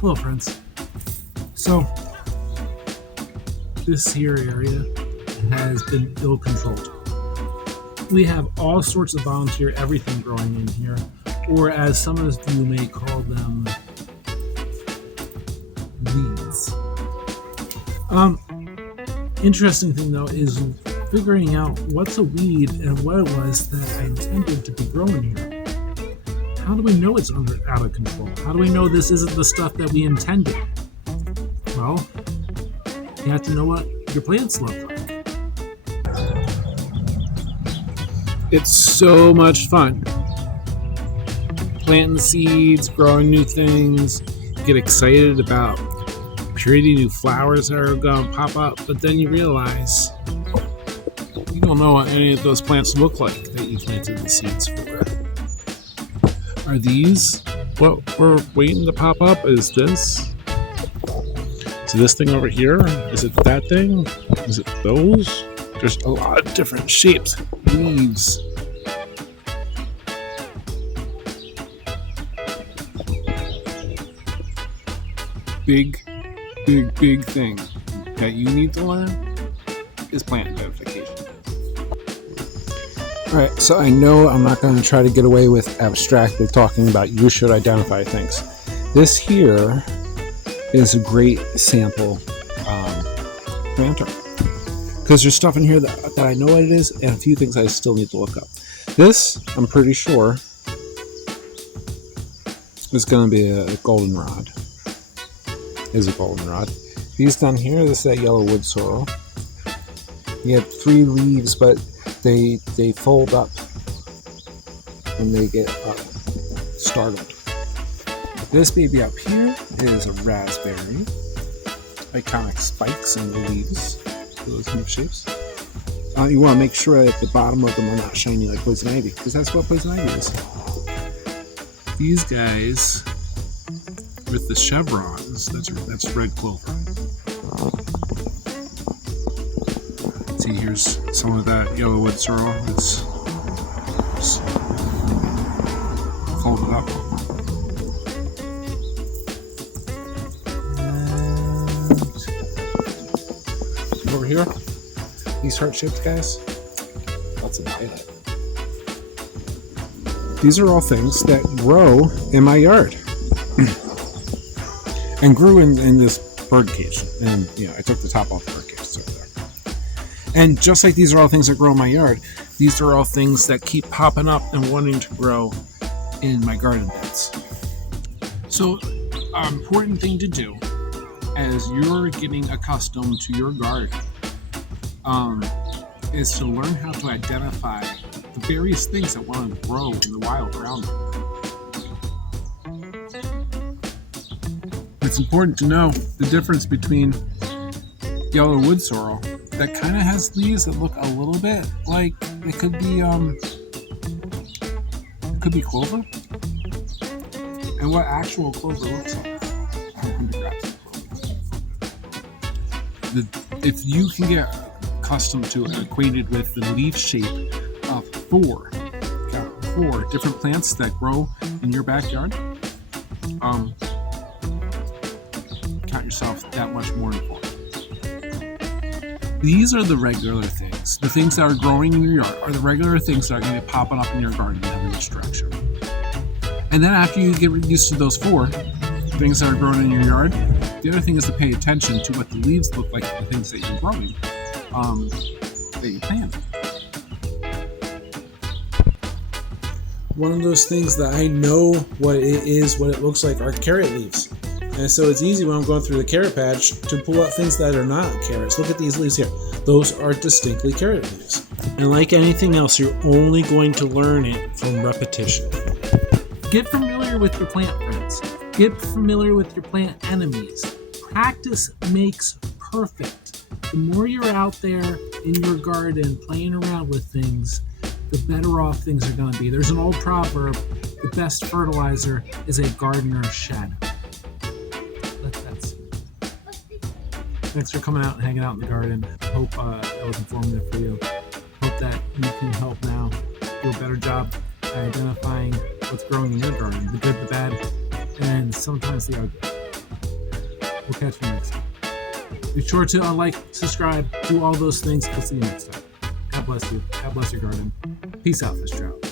Hello, friends. So, this here area has been ill-controlled. We have all sorts of volunteer everything growing in here, or as some of you may call them, weeds. Interesting thing though is figuring out what's a weed and what it was that I intended to be growing here. How do we know it's out of control? How do we know this isn't the stuff that we intended? Well, you have to know what your plants look like. It's so much fun. Planting seeds, growing new things, get excited about pretty new flowers that are going to pop up, but then you realize you don't know what any of those plants look like that you planted the seeds for. Are these what we're waiting to pop up? Is this thing over here? Is it that thing? Is it those? There's a lot of different shapes, leaves. Big thing that you need to learn is plant identification. Alright, so I know I'm not going to try to get away with abstractly talking about you should identify things. This here is a great sample planter. Because there's stuff in here that I know what it is, and a few things I still need to look up. This, I'm pretty sure, is going to be a goldenrod. Is a goldenrod. These down here, this is that yellow wood sorrel. You have 3 leaves, but they fold up when they get startled. This baby up here is a raspberry. Iconic spikes in the leaves for those kind of shapes. You want to make sure that the bottom of them are not shiny like poison ivy, because that's what poison ivy is. These guys with the chevrons, that's red clover. See, here's some of that yellow wood sorrel that's folded up. And over here, these heart-shaped guys, that's a violet. These are all things that grow in my yard. And grew in this bird cage. And, I took the top off the bird cage. It's over there. And just like these are all things that grow in my yard, these are all things that keep popping up and wanting to grow in my garden beds. So, an important thing to do as you're getting accustomed to your garden is to learn how to identify the various things that want to grow in the wild around you. It's important to know the difference between yellow wood sorrel that kind of has leaves that look a little bit like it could be clover, and what actual clover looks like. If you can get accustomed to and acquainted with the leaf shape of 4 different plants that grow in your backyard, count yourself that much more informed. These are the regular things. The things that are growing in your yard are the regular things that are going to be popping up in your garden in every direction. And then after you get used to those 4 things that are growing in your yard, the other thing is to pay attention to what the leaves look like for the things that you're growing, that you plant. One of those things that I know what it is, what it looks like, are carrot leaves. And so it's easy when I'm going through the carrot patch to pull out things that are not carrots. Look at these leaves here. Those are distinctly carrot leaves. And like anything else, you're only going to learn it from repetition. Get familiar with your plant friends. Get familiar with your plant enemies. Practice makes perfect. The more you're out there in your garden playing around with things, the better off things are going to be. There's an old proverb, the best fertilizer is a gardener's shadow. Thanks for coming out and hanging out in the garden. Hope that was informative for you. Hope that you can help now do a better job at identifying what's growing in your garden, the good, the bad, and sometimes the ugly. We'll catch you next time. Be sure to like, subscribe, do all those things. We'll see you next time. God bless you. God bless your garden. Peace out, Fish Trout.